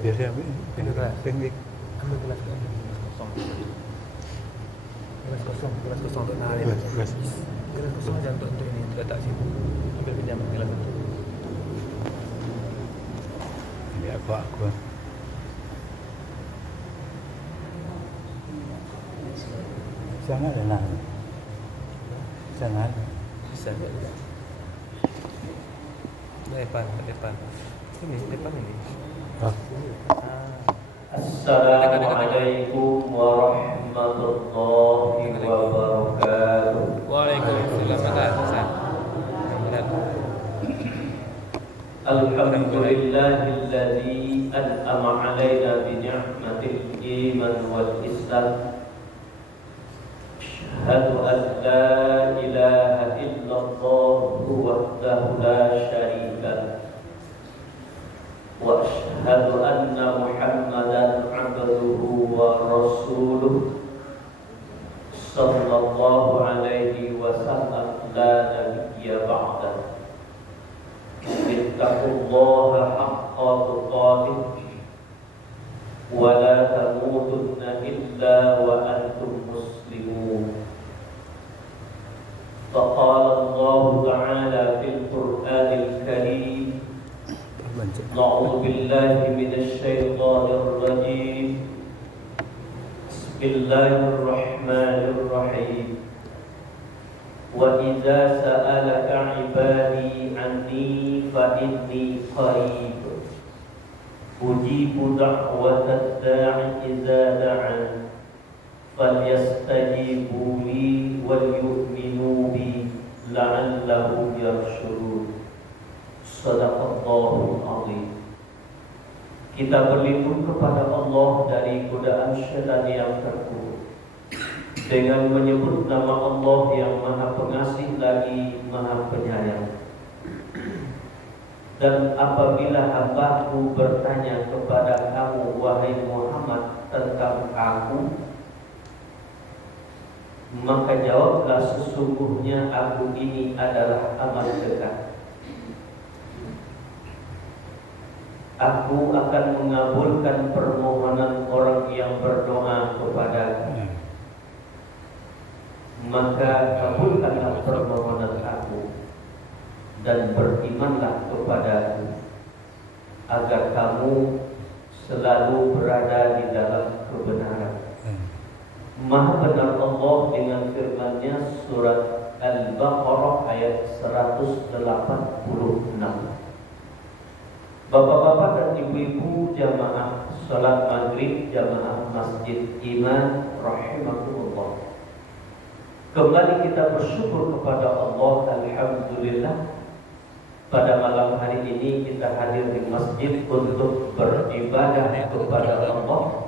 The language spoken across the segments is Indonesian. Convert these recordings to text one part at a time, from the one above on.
biasa ambil sendiri. Ambil gelas kosong. Gelas kosong untuk nahan ini. Gelas. Gelas kosong aja untuk ini letak situ. Ambil pinjam gelas itu. Ini aku. Sangat enak. Sangat. Bisa enggak? Depan. Ini depan ini. Oh. Assalamualaikum warahmatullahi wabarakatuh. Waalaikumsalam. Alhamdulillahilladzi an'ama 'alaina bi ni'matil iman wal islam. Asyhadu an la ilaha illallah wahdahu la syarika lahu. Wa asyhadu anna Muhammadan 'abduhu wa rasuluh sallallahu alaihi wasallam la nabiyya ba'dahu. Ittaqullaha haqqa tuqatih wa la tamutunna illa wa antum muslimun. Faqala Allah ta'ala fil Qur'anil Karim, A'udzu billahi minasy syaithanir rajim. Bismillahirrahmanirrahim. Wa idza sa'alaka 'ibadi 'anni fa inni qarib. Ujibu da'watad da'i idza da'an. Falyastajibu li wal yu'minu bi la'allahum yarshudun. Shadaqallahul azim. Kita berlindung kepada Allah dari godaan syaitan yang terkutuk dengan menyebut nama Allah yang Maha Pengasih lagi Maha Penyayang. Dan apabila hamba-Ku bertanya kepada kamu wahai Muhammad tentang Aku, maka jawablah sesungguhnya Aku ini adalah amat dekat. Aku akan mengabulkan permohonan orang yang berdoa kepadaku. Maka kabulkanlah permohonan aku dan berimanlah kepadaku agar kamu selalu berada di dalam kebenaran. Maha benar Allah dengan firman-Nya surat Al-Baqarah ayat 186. Bapak-bapak dan ibu-ibu jamaah salat maghrib jamaah Masjid Iman rahimakumullah. Kembali kita bersyukur kepada Allah. Alhamdulillah, pada malam hari ini kita hadir di masjid untuk beribadah kepada Allah.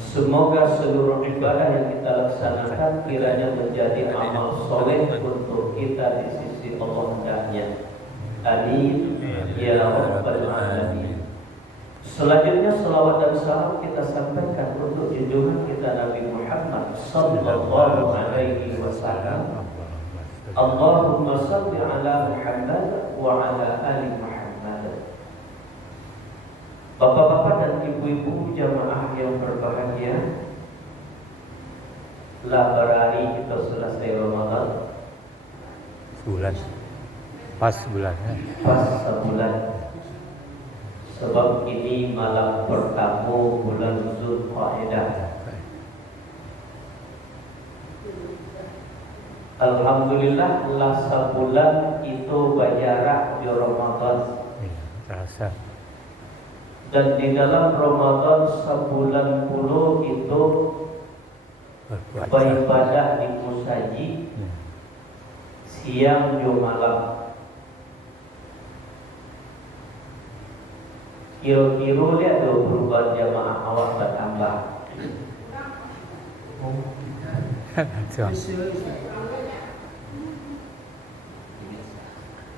Semoga seluruh ibadah yang kita laksanakan kiranya menjadi amal soleh untuk kita di sisi Allah hendaknya. Amin ya rabbal alamin. Selanjutnya salawat dan salam kita sampaikan untuk junjungan kita Nabi Muhammad sallallahu alaihi wasallam. Allahumma shalli ala Muhammad wa ala ali Muhammad. Bapak-bapak dan ibu-ibu jamaah yang berbahagia, lah berhari kita selesai Ramadan. Sebulan. Pas bulannya. Pas sebulan. Sebab ini malam pertama bulan Zulqa'dah. Alhamdulillah lah sebulan itu berjarak di Ramadan. Terasa. Dan di dalam Ramadan sebulan puluh itu beribadah di musaji siang dan malam. Kira-kira lihat dua perubahan jamaah awak bertambah.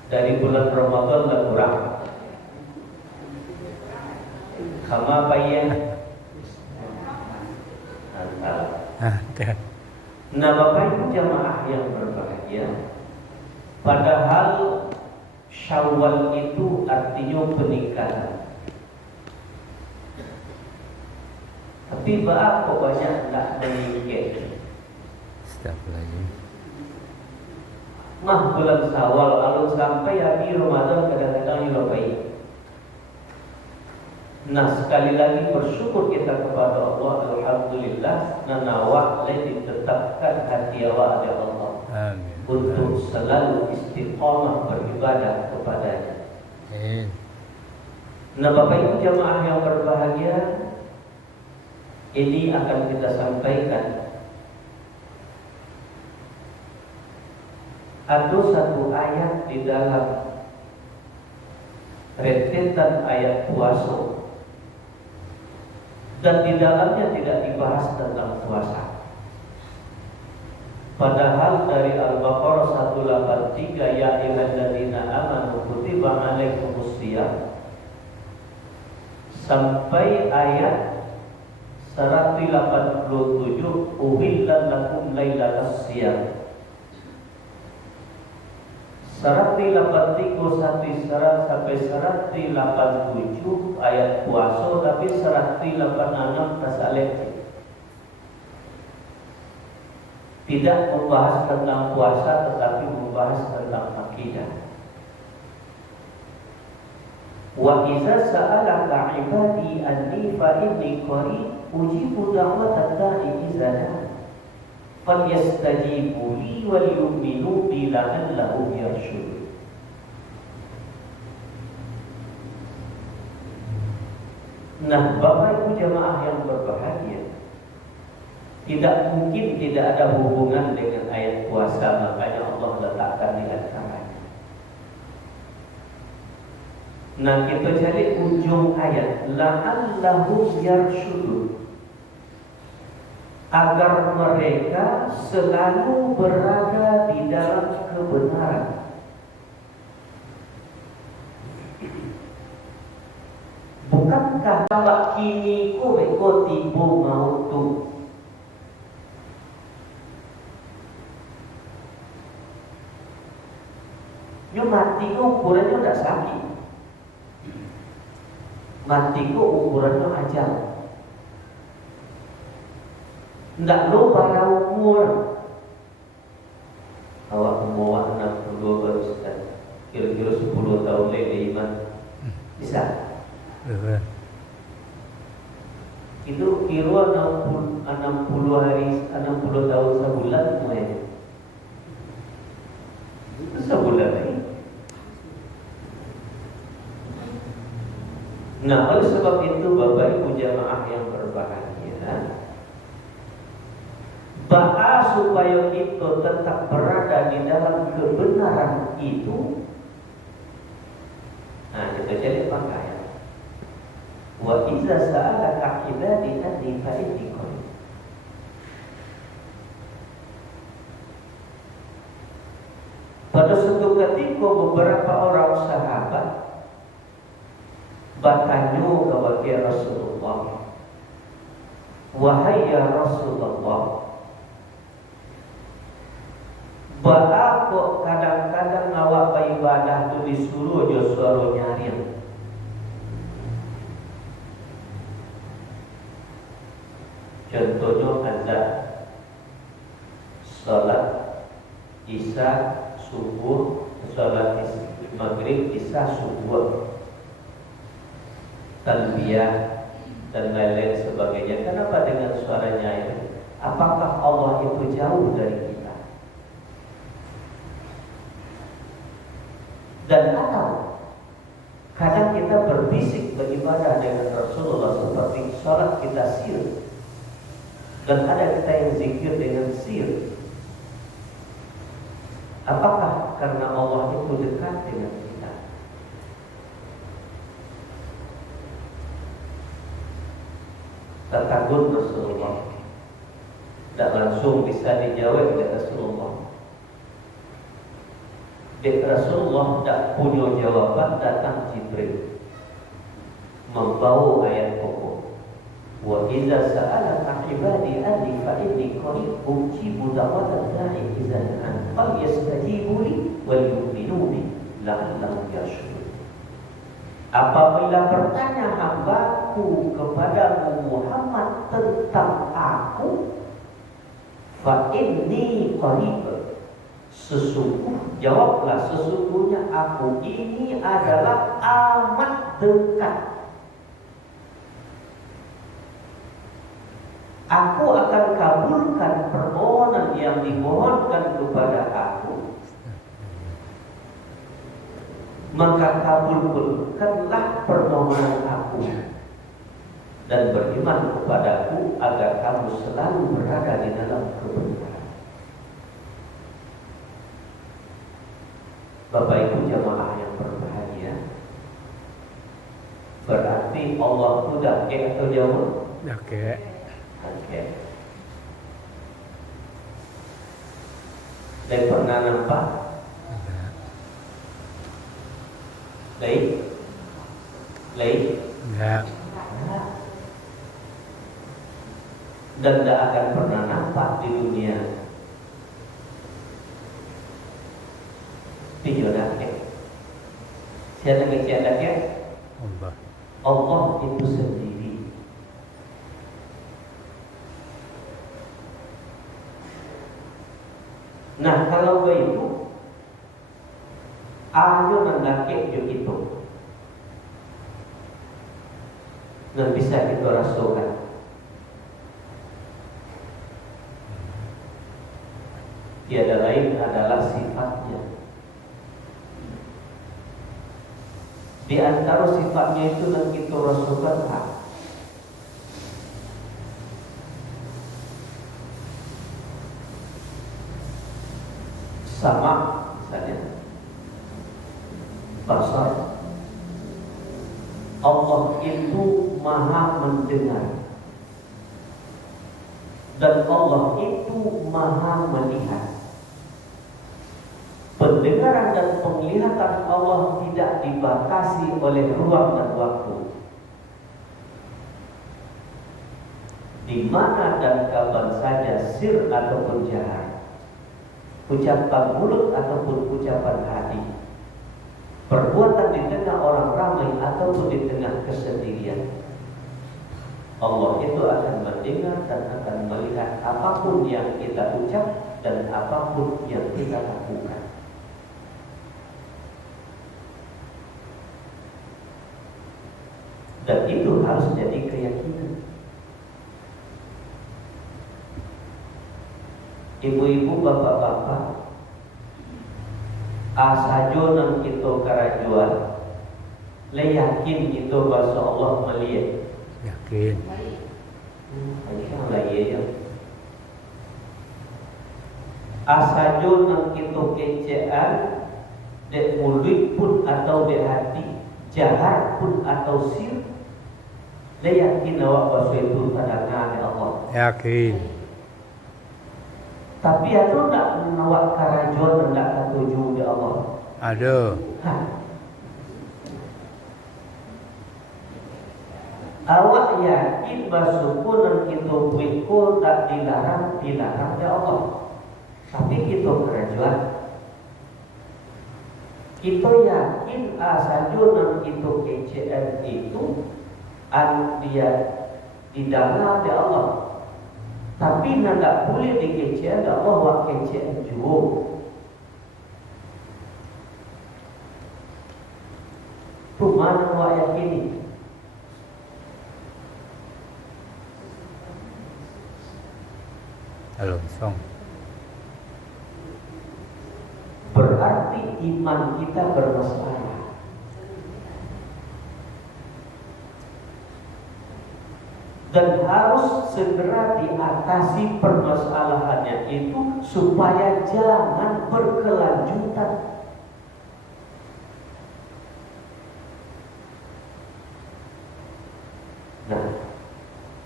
Dari bulan Ramadan dah kurang. Kamu apa ya? Nah, Bapak Ibu jamaah yang berbahagia, padahal Syawal itu artinya peningkatan. Tiba apa banyak nak meningkat. Setiap lagi. Mah bulan Syawal alun sampai hari Ramadan kadang-kadang dilupai. Nah sekali lagi bersyukur kita kepada Allah. Alhamdulillah nanawak lain ditetapkan hati awak oleh Allah. Amin. Untuk selalu istiqamah beribadah kepadanya. Amin. Nah Bapak Ibu jamaah yang berbahagia, ini akan kita sampaikan. Ada satu ayat di dalam rentetan ayat puasa, dan di dalamnya tidak dibahas tentang puasa. Padahal dari Al-Baqarah 183 ya ayyuhalladzina amanu kutiba alaikumus shiyam sampai ayat 187 uhillan lakum lailatas shiyam. 183 sampai 187 ayat puasa, tapi 186 tasaleh tidak membahas tentang puasa tetapi membahas tentang akidah. Wa iza sa'alaka ibadi anni fa inni qarib ujibu da'watad da'i iza da'a falyastajibu li wal yu'minu bi la'allahum yarshudun. Nah, Bapak Ibu jamaah yang berbahagia, tidak mungkin tidak ada hubungan dengan ayat puasa, makanya Allah letakkan di antaranya. Nah, kita cari ujung ayat la'allahum yarshudun, agar mereka selalu berada di dalam kebenaran. Bukankah kalau kini kowe tiba mau tu nyo mati ukurannya udah sakit, mati ukurannya ajal. Ndak lo para umur. Awak umur 62 baru Ustaz. Kira-kira 10 tahun lagi iman. Bisa? Itu kira 60 hari 60 tahun sebulan semuanya. Itu sebulan lagi. Nah, oleh sebab itu Bapak Ibu jamaah yang berbahagia, bahwa supaya kita tetap berada di dalam kebenaran itu, nah kita jadi pakaian. Wa iza sa'alaka ibadi anni fa inni qarib. Pada suatu ketika beberapa orang sahabat bertanya kepada Rasulullah, wahai ya Rasulullah, bahwa kok kadang-kadang awak beribadah tu disuruh je suara nyaring. Contohnya anda salat isya subuh, salat maghrib isya subuh, talbiyah dan lain-lain sebagainya. Kenapa dengan suara nyaring? Apakah Allah itu jauh dari kita? Dan atau kadang kita berbisik beribadah dengan Rasulullah seperti sholat kita sir, dan ada kita yang zikir dengan sir. Apakah karena Allah itu dekat dengan kita? Terkagum Rasulullah, dan langsung bisa dijawab oleh Rasulullah. Rasulullah tak punya jawaban, datang Jibril membawa ayat pokok. Wa idza sa'alaka ibadi anni fa inni qarib ujibu da'watad da'i idza da'an fal yastajibu li wal yu'minu bi la'allahum yarshudun. Apabila bertanya hambaku kepadamu Muhammad, tentang aku, fa inni qarib. Jawablah, sesungguhnya aku ini adalah amat dekat. Aku akan kabulkan permohonan yang dimohonkan kepada aku. Maka kabulkanlah permohonan aku dan beriman kepadaku agar kamu selalu berada di dalam kebenaran. Bapak Ibu jamaah yang berbahagia, berarti Allah sudah atau jauh? Oke. Oke. Dan pernah nampak? Lain? Enggak. Dan tidak akan pernah nampak di dunia. Tiada. Siapa tiada? Allah itu sendiri. Nah, kalau begitu, ayo mendaki itu, dan bisa kita rasakan. Tiada lain adalah sifatnya. Di antara sifatnya itu yang kita rasakan sama, misalnya basar. Allah itu maha mendengar dan Allah itu maha melihat. Pendengaran dan penglihatan Allah tidak dibatasi oleh ruang dan waktu. Di mana dan kapan saja sir ataupun jahar, ucapan mulut ataupun ucapan hati, perbuatan di tengah orang ramai ataupun di tengah kesendirian, Allah itu akan mendengar dan akan melihat apapun yang kita ucap dan apapun yang kita lakukan. Dan itu harus jadi keyakinan. Ibu-ibu, bapak-bapak, asajo nang kita karajuan, le yakin itu bahasa Allah melihat. Yakin. Insyaallah ya. Asajo nang kita kecean, dek mulut pun atau dek hati, jahat pun atau sir, le yakin awak bahasa itu kadang-kadang Allah. Yakin. Tapi ada tak menawak karajuan dan tak ketujuh di Allah? Ada. Awak yakin bersyukur dan kita berikut tak dilarang di Allah. Tapi kita kerajuan. Kita yakin asajun dan kita kecil itu dia di dalam Allah. Tapi tidak boleh dikecil Allah wa kecil juga. Tu mana wa yakini? Halo, song. Berarti iman kita bermasalah. Dan harus segera diatasi permasalahannya itu supaya jangan berkelanjutan. Nah,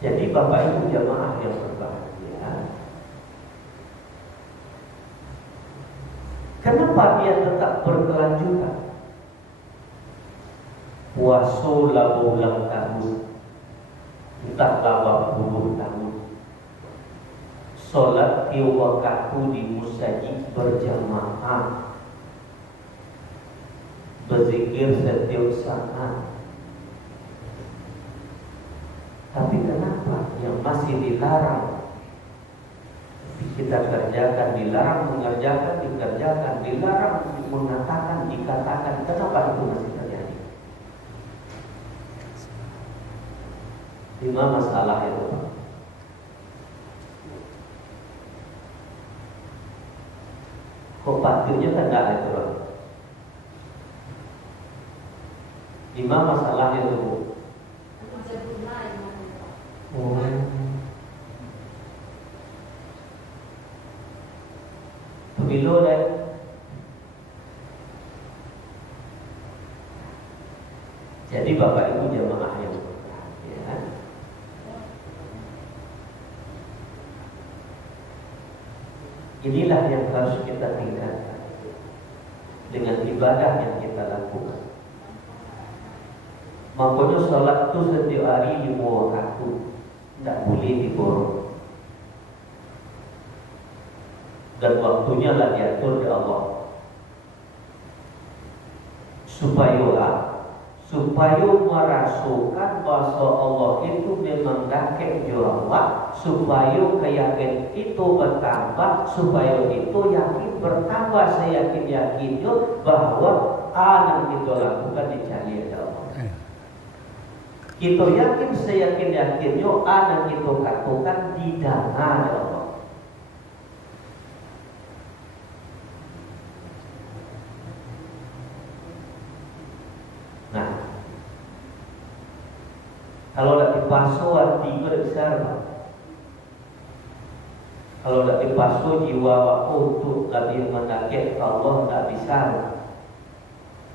jadi Bapak Ibu jamaah yang berbahagia, kenapa dia tetap berkelanjutan? Puasa ulang tahun, entah 80 tahun, sholat 3 waktu di musajid berjamaah, berzikir setiap saat. Tapi kenapa yang masih dilarang kita kerjakan, dilarang mengerjakan, dikerjakan, dilarang mengatakan, dikatakan. Kenapa itu masih terjadi? Lima masalah itu. Kok patutnya kan tidak itu? Lima masalah itu. Oh. Pemilu deh. Jadi Bapak Ibu jamaah yang ya. Inilah yang harus kita tingkatkan dengan ibadah yang kita lakukan. Makanya sholat itu setiap hari 5 waktu, tidak boleh diborong. Dan waktunya lah diatur oleh Allah. Supaya merasukan bahasa Allah itu memang dakek jawab, supaya keyakinan itu bertambah, supaya itu yakin bertambah, seyakin-yakinnya bahwa anak itu lakukan dicari Allah. Kita yakin seyakin-yakinnya anak itu katakan didana Allah. Nah, kalau tidak dipasuh hati besar, kalau tidak dipasuh jiwa untuk lebih menakut Allah tidak bisa.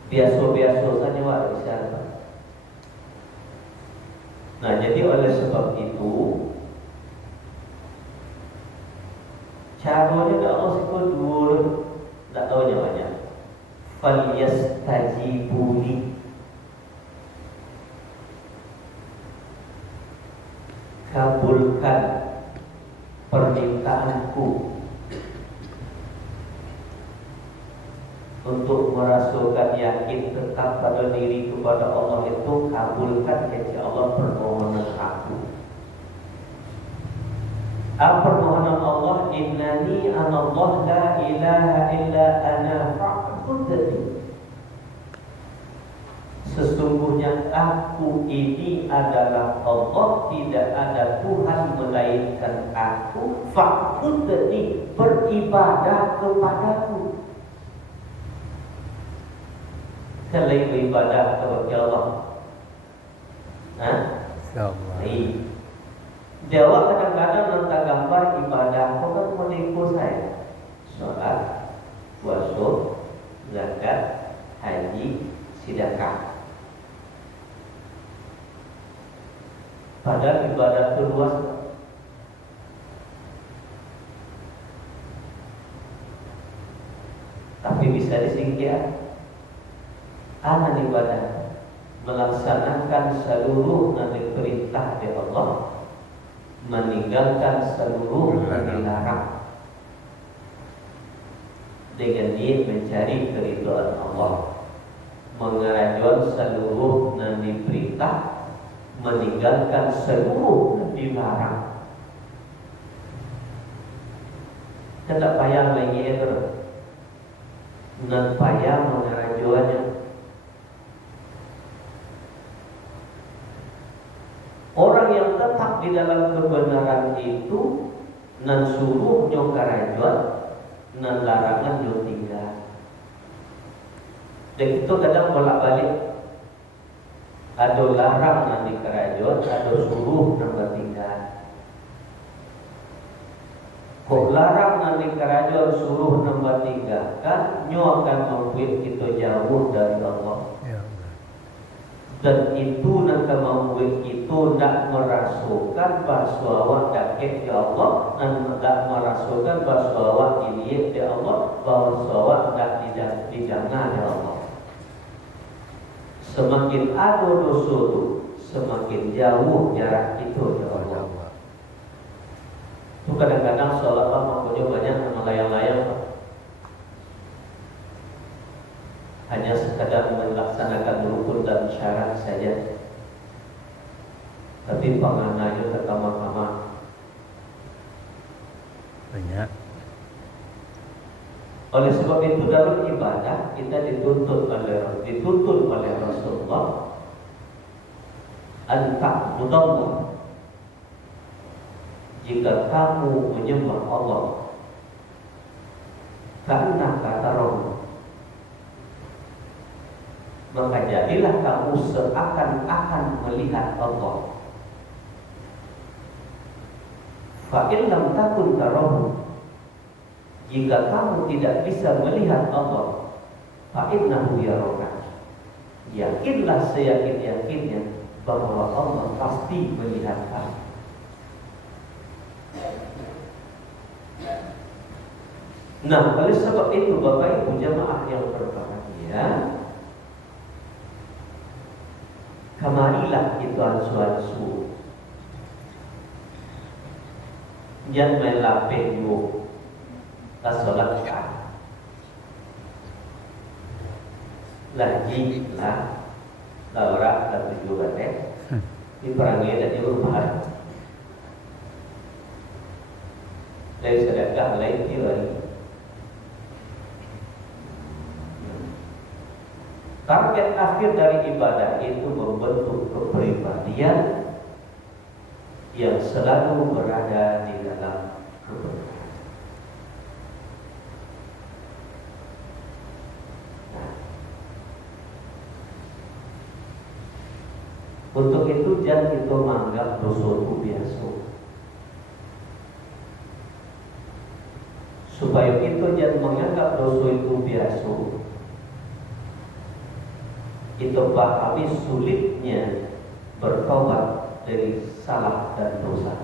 Biasa-biasa saja tidak bisa. Nah, jadi oleh sebab itu caranya Allah sebut dulu, tidak tahu jawabannya. Falyastajibuli, kabulkan permintaanku untuk merasukan yakin tetap pada diri kepada Allah itu, kabulkan ya Allah permohonan aku. Permohonan Allah, innani anallah la ilaha illa ana fa'budni. Sesungguhnya aku ini adalah Allah, tidak ada Tuhan melainkan aku. Fa'budni, beribadah kepadaku. Selain beribadah kepada Allah. Baik. Jawab kadang-kadang tentang gambar ibadah. Kau kan menipu saya. Sholat, puasa, zakat, haji, sedekah. Padahal ibadah itu luas. Tapi bisa disingkir. Anak ibadah melaksanakan seluruh yang diperintah oleh Allah, meninggalkan seluruh yang dilarang, dengan dia mencari keridhaan Allah, mengerajuan seluruh yang diperintah, meninggalkan seluruh yang dilarang. Tidak payah lagi itu, tidak payah mengerajuannya. Orang yang tetap di dalam kebenaran itu, nan suruh nyo karajuan, nan larangan nyo tinggal. Dan itu kadang bolak-balik. Ada larang nan di karajuan, ada suruh nan tinggal. Kok larang nan di karajuan, suruh nan tinggalkan, nyo akan membuat kita jauh dari Allah. Dan itu nak membuat kita tak merasukan bahwa dakik ya Allah, dan tak merasukan bahwa dilihat ya Allah, bahwa tak didengar ya Allah. Semakin ada dosa itu, semakin jauh jarak itu ya Allah. Itu kadang-kadang sholat makanya banyak melayang-layang, hanya sekadar melaksanakan rukun dan syarat saja. tapi panganannya terkamar-kamar. banyak. Oleh sebab itu dalam ibadah kita dituntut oleh Rasulullah an-ta'budallah. Jika kamu menyembah Allah karena kata Rasul, maka jadilah kamu seakan-akan melihat Allah. Fa in lam takun tarahu, jika kamu tidak bisa melihat Allah, fa innahu yaraka, yakinlah seyakin-yakinnya bahwa Allah pasti melihat kamu. Nah, oleh sebab itu Bapak Ibu jamaah yang berbahagia, kamarilah itu ansu-ansu jangan main lapeh yuk tasolatkan lagi lah Laura dan juga di perangai dan diubah dari sedekah lain teori. Target akhir dari ibadah itu membentuk kepribadian yang selalu berada di dalam kebenaran. Untuk itu jangan kita menganggap dosa itu biasa. Supaya kita jangan menganggap dosa itu biasa, itu pahami sulitnya bertobat dari salah dan dosa.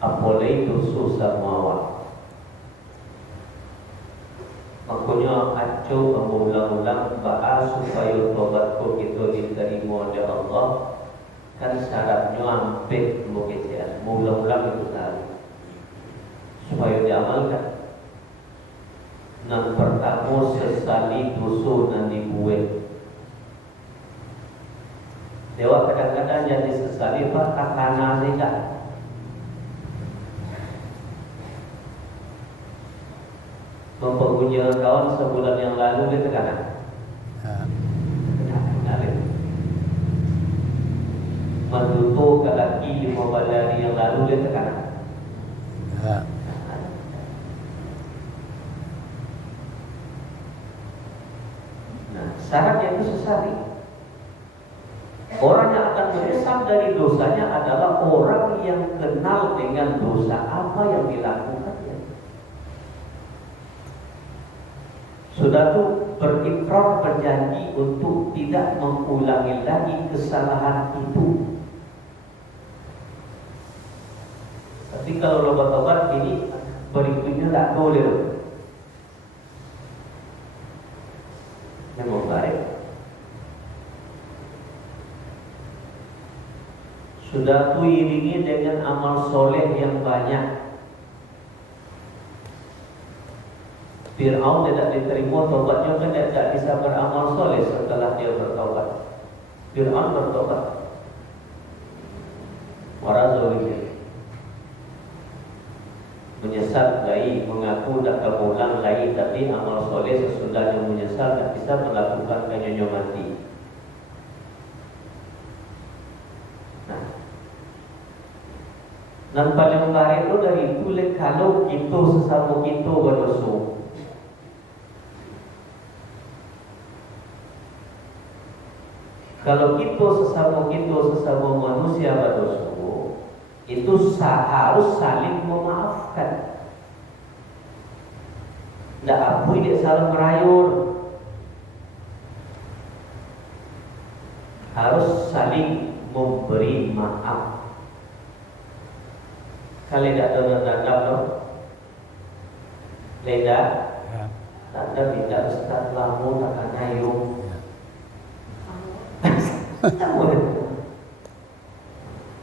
Apalagi dosa samawat. Makanya aco mengulang-ulang bahas supaya tobatku itu diterima oleh Allah. Kan syaratnya hampir mengecehan. Mengulang-ulang itu tadi supaya diamalkan. Yang pertama sesali dosa dan dibuat. Dewa kadang-kadang jadi sesali pak kakana saja. Memperkunjungan kawan sebulan yang lalu dia tekanan. Mendutuk ke laki 15 hari yang lalu dia tekanan. Nah, syaratnya itu sesali. Orang yang akan menyesal dari dosanya adalah orang yang kenal dengan dosa apa yang dilakukannya. Sudah tuh berikrar berjanji untuk tidak mengulangi lagi kesalahan itu. Tapi kalau obat-obat ini berikutnya tak boleh. Memang baik. Sudah tuh iringi dengan amal soleh yang banyak. Fir'aun tidak diterima taubatnya kan tidak bisa beramal soleh setelah dia bertaubat. Fir'aun bertaubat. Warazuli menyesal lagi, mengaku tak kemulang lagi, tapi amal soleh sesudahnya menyesal tak bisa melakukan kanyanya mati. Nah, paling baik itu dari kulit kalau kita sesama kita berdosa. Kalau kita sesama manusia berdosa, itu harus saling memaafkan. Tidak apa dia saling merayun. Harus saling memberi maaf. Kalau tidak tanda-tanda no, leda, tanda tidak ustaz lamu takkan ayo.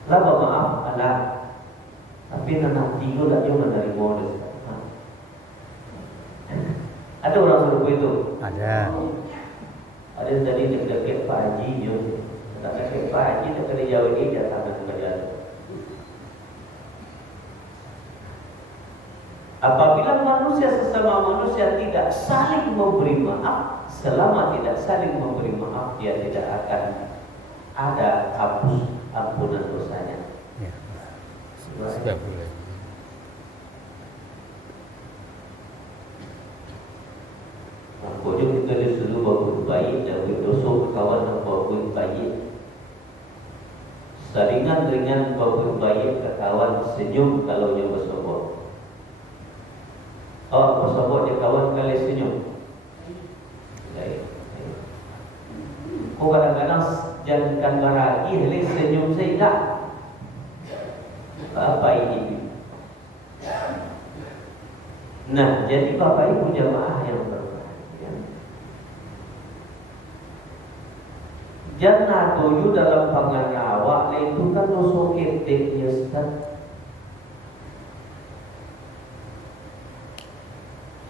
Laba maaf ada, tapi nanti tiga tak jauh dari modal. Ada orang suruh itu. Ada. Ada tadi dekat Pak Haji je. Tak dekat Pak Haji tak kena jawab ini datang kepada dia. Apabila manusia sesama manusia tidak saling memberi maaf, selama tidak saling memberi maaf, dia tidak akan ada hapus ampunan dosanya. Ya. Sudah boleh. Aku juga kita disuruh berbuat baik dan berdosa kawan yang berbuat baik. Saringan dengan berbuat baik ke kawan, senyum kalau dia bersobot. Oh, bersobot dia kawan kali senyum. Baik. Kau kadang-kadang jangan beragi, heli senyum saya tak. Bapak ini. Nah, jadi Bapak Ibu jamaah yang berbahagia, jangan tuju dalam pengangawa itu kan dosa ketek ya Ustaz.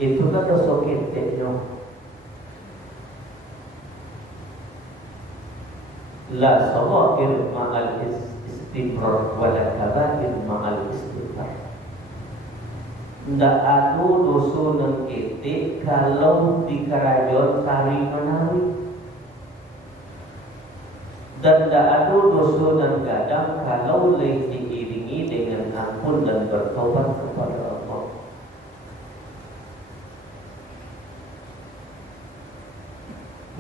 Itu kan dosa keteknya. La sawakir ma'al istimrar wala kabair ma'al istighfar. Ndak ada dosa nang ketek kalau dikerajon tarik menarik. Dan ndak ada dosa dan gadang kalau diiringi dengan ampun dan bertobat kepada Allah.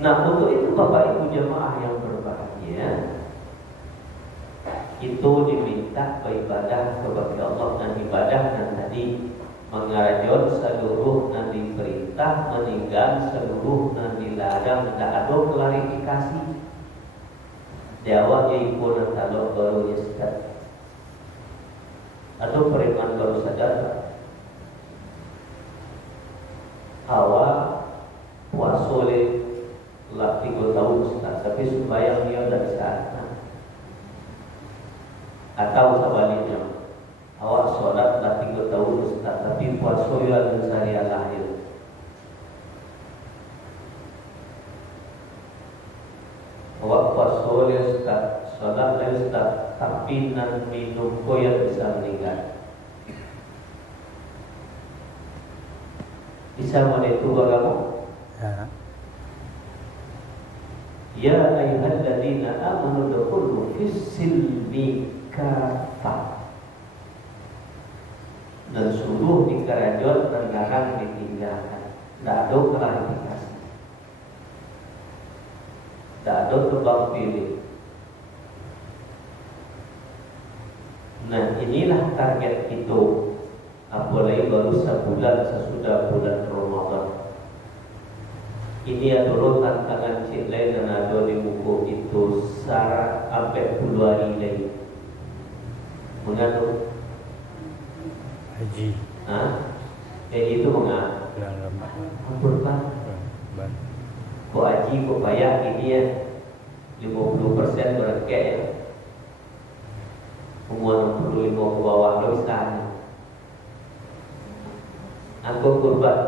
Nah, untuk itu Bapak Ibu jemaah yang berbahagia, itu diminta beribadah kepada Allah, dan ibadah dan tadi mengarajon seluruh dan diperintah, meninggal seluruh dan dilarang, tidak ada klarifikasi. Jawab ibu dan talok baru Ustaz. Ada periman baru saja. Awak puasa lah 3 tahun Ustaz, tapi sembahyang dia dari saat. Atau sebaliknya, awak sholat dah 3 tahun Ustaz, tapi puasa dia dan sehari lahir. Awak puasa dia Ustaz, sholat dia Ustaz, tapi nan minum koyak bisa meninggal. Bisa menetu kamu? Ya. Ya ayyuhalladzina amanu dukhulu fis-silmi kafah. Dan suruh dikerajon dan larang ditinggalkan. Tidak ada klarifikasi. Tidak ada tebang pilih. Nah, inilah target itu. Apalagi baru sebulan sesudah bulan Ramadan. Ini adalah tantangan cik lain dan ada di buku itu syarat sampai puluh hari lagi. Mengandung Haji. Kayak gitu mengandung. Bulan Ramadan. Ampun. Kok haji kok bayar ini ya 50% berangkat ya. Umur 65 ke bawah lo misalnya. Aku kurban.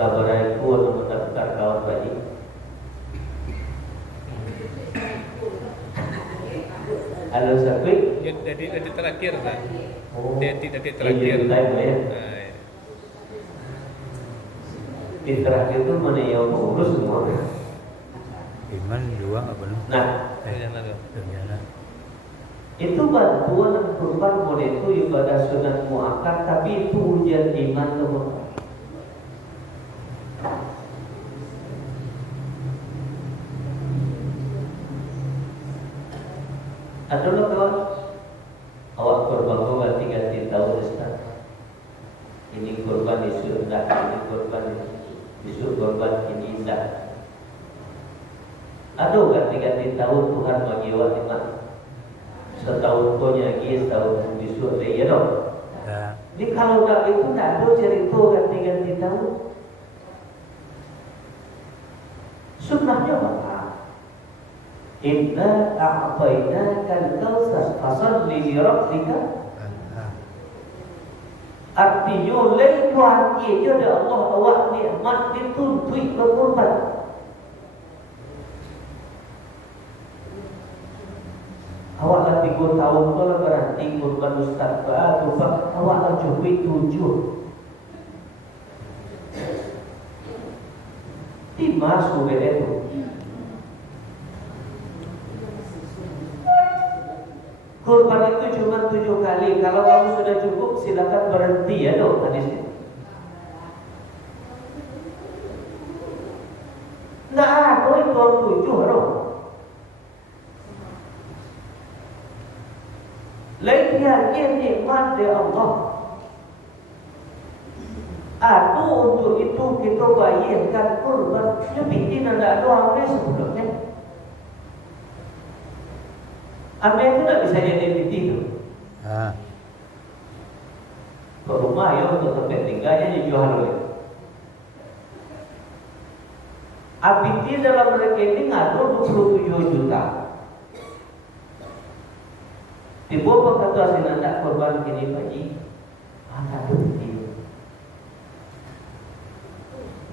Kabar aku untuk mendaftar kawan bayi. Halo Safi. Jadi terakhir kan? Oh. Jadi Iya, terakhir. ya. Di terakhir itu mana yang urus semua. Iman dua nggak benar. Nah, Dunia. itu bantuan dan kurban boleh itu ibadah sunat muakkad, tapi itu ujian iman teman. Adalah kawan, awak kurban kau ganti tahun Ustaz. Ini kurban isu dah, ini kurban isu kurban ini dah. Aduh ganti tahun Tuhan bagi awak nikmat. Setahun kau nyagi, setahun isu ada ya dong. Ya. Jadi kalau tak itu tak ada cerita ganti tahun. Sunnahnya apa? Inna a'tainaka al-kautsar fasalli li rabbika Artinya lain Tuhan je dah Allah awak nikmat dituntut berkorban. Awak lah 3 tahun tu lah berhenti korban ustaz tu awak lah cukup 7. Masuk ke itu. Korban itu cuma 7 kali. Kalau kamu sudah cukup, silakan berhenti ya dok hadisnya. Nah, ada itu 7 dok. Lain yakin nikmat dari Allah. Aduh, untuk itu kita bayarkan korban. Lebih tidak doang ni sebelumnya. Ambil itu tak bisa jadi piti tu. Ke rumah ya untuk tempat tinggalnya dijual oleh. Abiti dalam rekening ada 27 juta. Di bawah kata sinanda korban kini bagi. Ada piti.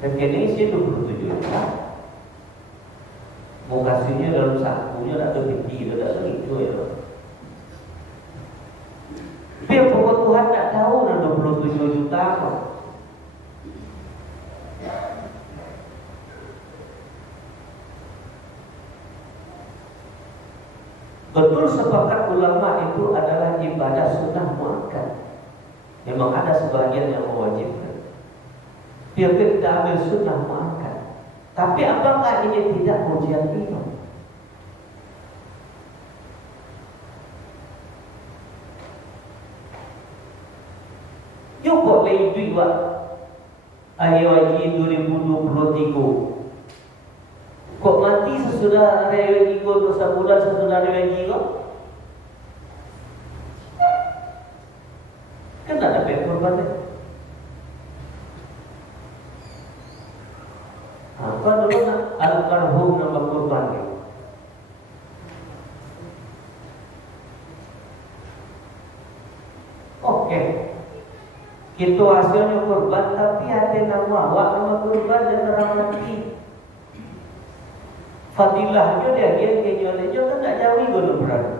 Rekening isi 27 juta. Mau kasihnya dalam sakunya tak ada piti, tak ada itu ya. Biar pokok Tuhan tak tahu dan 27 juta apa. Betul sepakat ulama itu adalah ibadah sunnah muakkad. Memang ada sebagian yang mewajibkan. Biar kita ambil sunnah muakkad. Tapi apakah ini tidak ujian iman? Yuk boleh duit buat akhir haji 2023. Kok mati sesudah hari haji kau dosa bulan sesudah hari haji kau? Kan tak ada korban ni. Apa dulu nak al-marhum nama korban ni? Okey. Kita hasilnya korban tapi ada nama awak nama korban dan orang mati. Fadilahnya dia kenyolanya kan tak jauh guna berada.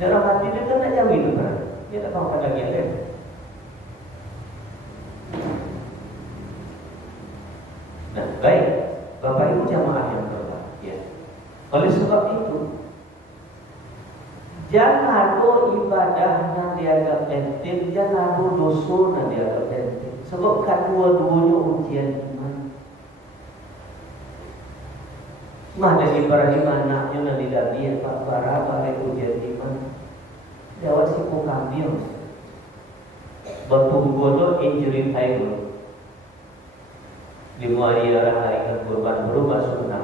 Dalam hati dia kan tak jauh guna berada. Dia tak mahu pada dia kan. Nah, baik. Bapak Ibu jamaah yang berbahagia. Oleh sebab itu, jangan ada ibadah yang dianggap penting, jangan ada dosa yang dianggap penting. Sebab kedua-duanya ujian iman. Mana Ibrahim anaknya Nabi Nabi Pak Bara balik ujian iman. Jawab si kambing. Bertunggu tu injury time. Lima hari orang hari kurban berubah sunnah.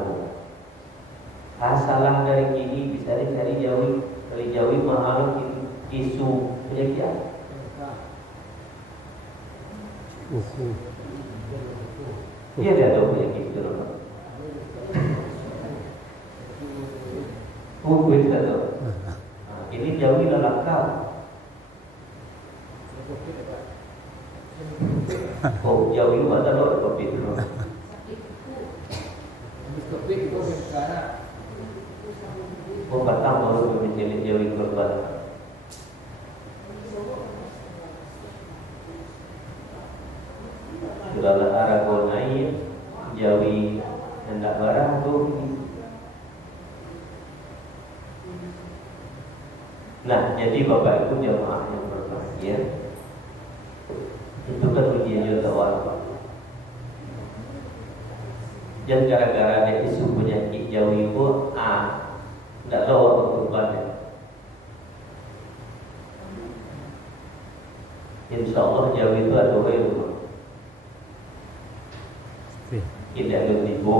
Salah dari kini bisa dicari jauh. Dari jauh mahal isu penyakit. Dia dah tahu penyakit itu. Buku itu tak tahu. Ini jauh dalam kau. Oh jauh itu ada loh kopi itu. Oh batang baru menjadi jauh korban. Sudah arah kau naik jauh hendak barang tu. Nah, jadi Bapak Ibu jamaah yang berbahagia, itu kan ujian juga awal. Dan gara-gara dia isu penyakit jauh itu, tidak lawan berkorban. Insya Allah jauh itu ada ilmu. Tidak ada tipu.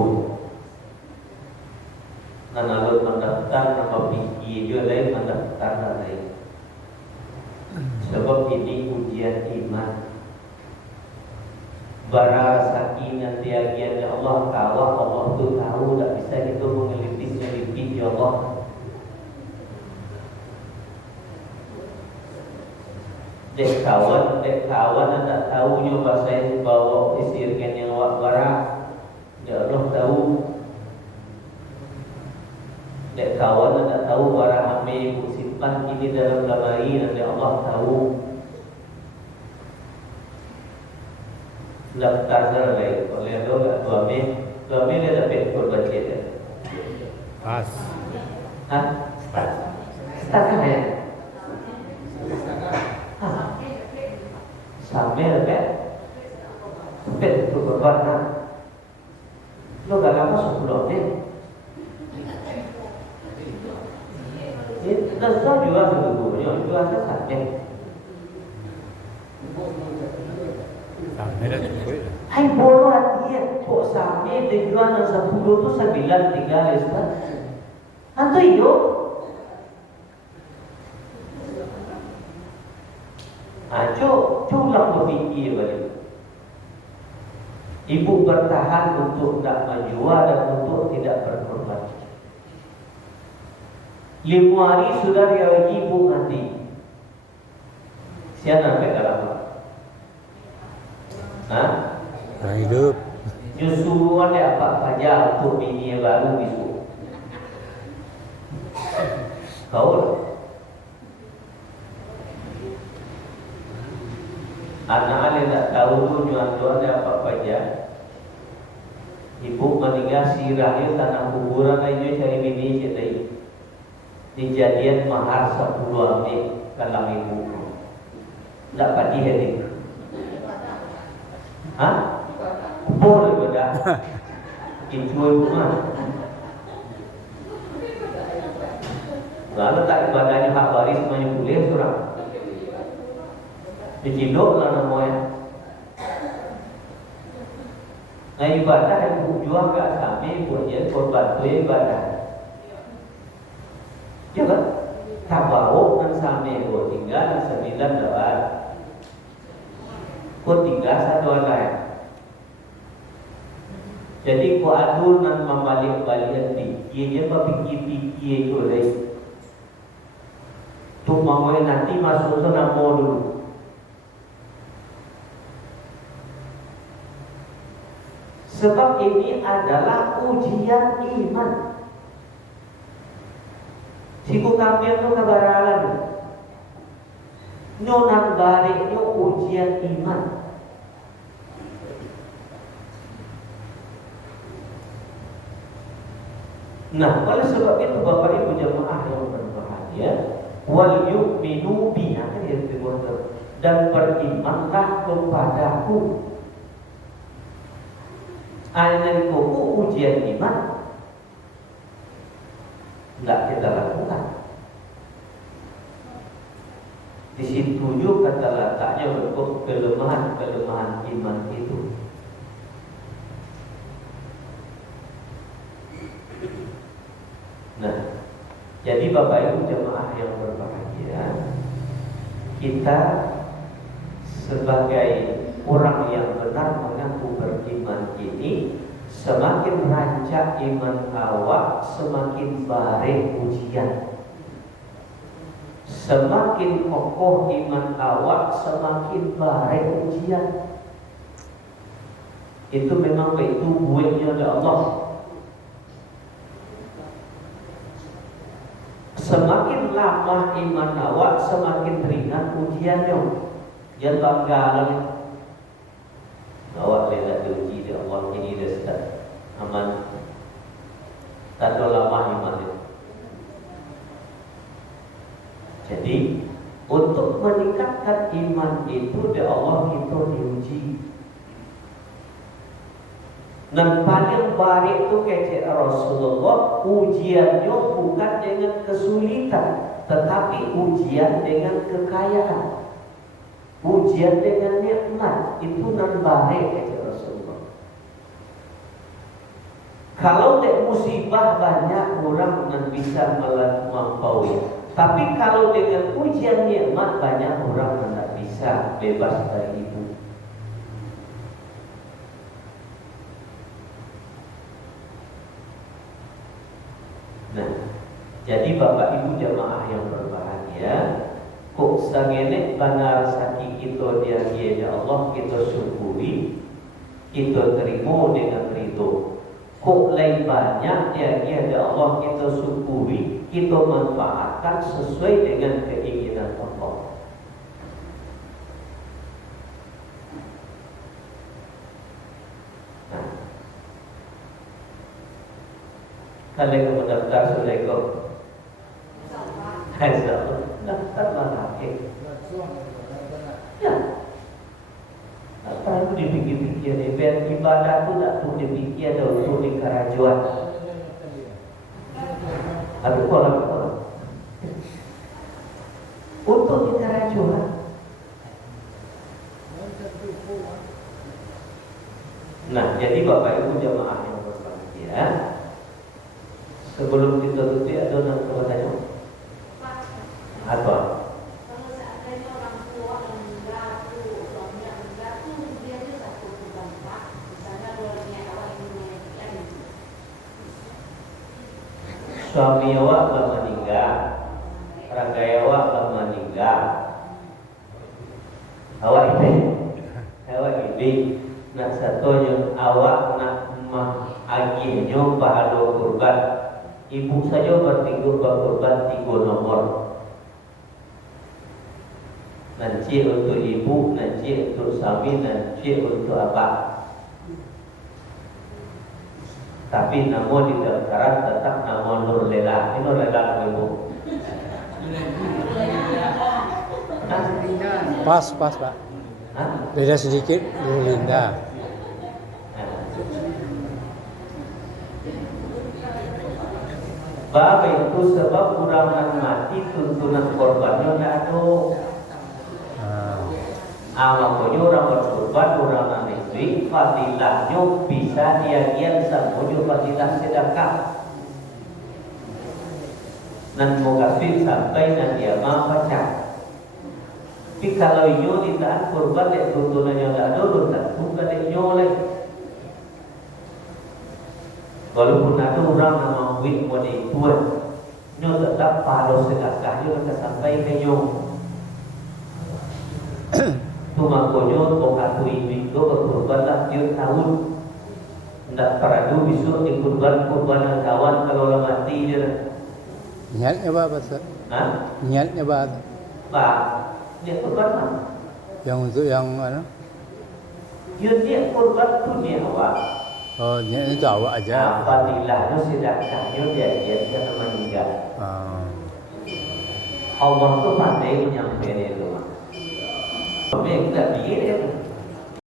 Karena lalu mendaftar nama fikir juga lain mendaftar lain. Sebab ini ujian iman. bara sakinah tiagian ya Allah kawah Allah tu tahu tak bisa kita mengelipit ya Allah. Dek kawan tak tahunya bahasa yang bawa isirkan yang awak bara ya Allah tahu. Dek kawan tak tahu bara ambil ibu simpan ini dalam lemari dan ya Allah tahu. Daftar lagi oleh tu tak suami dia dapat korban dia. Pas. Hah? Pas. Setengah ya? Hah? Sampai dapat? Dapat korban nak? Lo gak lama sebelum ni? Nasa juga sebetulnya juga sampai. Sampai dah cukup. Hai bola dia kok sampai dengan 10 tu 9 3 Ustaz. Antu iyo. Coba berfikir balik. Ibu bertahan untuk tak menjual dan untuk tidak berkorban. 5 hari sudah dia ibu mati. Siapa nak dalam? Hah? Orang hidup. Justru ada apa saja untuk bini yang baru besok. Kau lah. Anak yang tak tahu tu nyuan ada apa saja. Ibu meninggal sirahnya tanah kuburan aja cari bini cedai. Dijadian mahar 10 ambil kalau ibu. Tak padi hari. Hah? Boleh bedah. Incuai rumah. Lalu tak ibadahnya hak waris semuanya boleh surah. Diciduk lah namanya. Nah ibadah yang jual gak sampai buatnya korban tu ibadah. Ya kan? Tabauk dan sampai buat tinggal 9 dapat. Kau tinggal 1 lain. Jadi kau adur dan membalik-balik fikir je berfikir-fikir tu lagi. Tu mamai nanti masuk sana mau dulu. Sebab ini adalah ujian iman. Siku kambing tu kebaralan. Nyonan baliknya ujian iman. Nah, oleh sebab itu Bapak Ibu jemaah yang berbahagia, wal yu'minu bi, dan berimanlah kepadaku. Ayat kuku ujian iman tidak kita lakukan. Di situ juga kata letaknya untuk kelemahan iman itu. Nah, jadi Bapak Ibu jemaah yang berbahagia, kita sebagai orang yang benar mengaku beriman ini, semakin rancak iman awak, semakin baik ujian. Semakin kokoh iman awak, semakin baik ujian. Itu memang itu buatnya oleh Allah. Semakin lama iman awak, semakin ringan ujiannya. Jangan banggalan. Awak lihat diuji di Allah ini dah start aman. Tak ada lama imannya. Jadi untuk meningkatkan iman itu di Allah kita diuji. Dan paling baik itu kecil Rasulullah, ujiannya bukan dengan kesulitan, tetapi ujian dengan kekayaan, ujian dengan nikmat. Itu nan baik kecil Rasulullah. Kalau tak musibah banyak orang nan bisa melampaui, tapi kalau dengan ujian nikmat banyak orang yang tak bisa bebas dari itu. Nah, jadi Bapak Ibu jamaah yang berbahagia, kok sangenek benar sakit kita dia Allah kita syukuri, kita terima dengan ridho. Kok lain banyak dia Allah kita syukuri, kita manfaatkan sesuai dengan keinginan Allah. Nah, kalian kamu daftar sudah kok? Hasil daftar mana? Ya. Kalau dipikir-pikir, biar ibadah itu tak tuh dipikir ada untuk di kerajuan. Aduh kolak. Untuk di kerajuan. Nah, jadi Bapak Ibu jamaah yang berbahagia, sebelum kita tutup ada yang bertanya. Apa? Suami awak meninggal, raga awak meninggal, awak ini, nak satunya awak nak agihnya pahala kurban, ibu saja bertiga berkurban 3 nomor. Nanti untuk ibu, nanti untuk suami, nanti untuk apa? Tapi nama di daftaran tetap nama Nur Lela. Ini Nur Lela ibu. Pas Pak. Beda sedikit Nur Linda. Bab itu sebab kurangan mati tuntunan korbannya tidak ada. Makanya orang berkorban orang istri fadilahnya bisa diagian sampai fadilah sedekah. Dan mengkasih sampai nanti ama baca. Tapi kalau nyo ditahan korban yang tuntunannya tidak ada, tak bukan nyo lagi. Walaupun ada orang nama win wadi tuan, nyo tetap pada sedekahnya kita sampai ke nyo. Tumakonyo pokatu ibu berkorbanlah tiap tahun. Tidak perlu besok dikorban-korban yang kawan kalau mati dia. Niatnya apa Ustaz? Niatnya apa? Pak, dia korban mana? Yang untuk yang mana? Dia korban tu dia awak. Oh, niatnya itu awak aja. Fadilahnya sedekahnya dia jangan meninggal. Allah tu pandai menyampaikan itu. Tapi kita bikin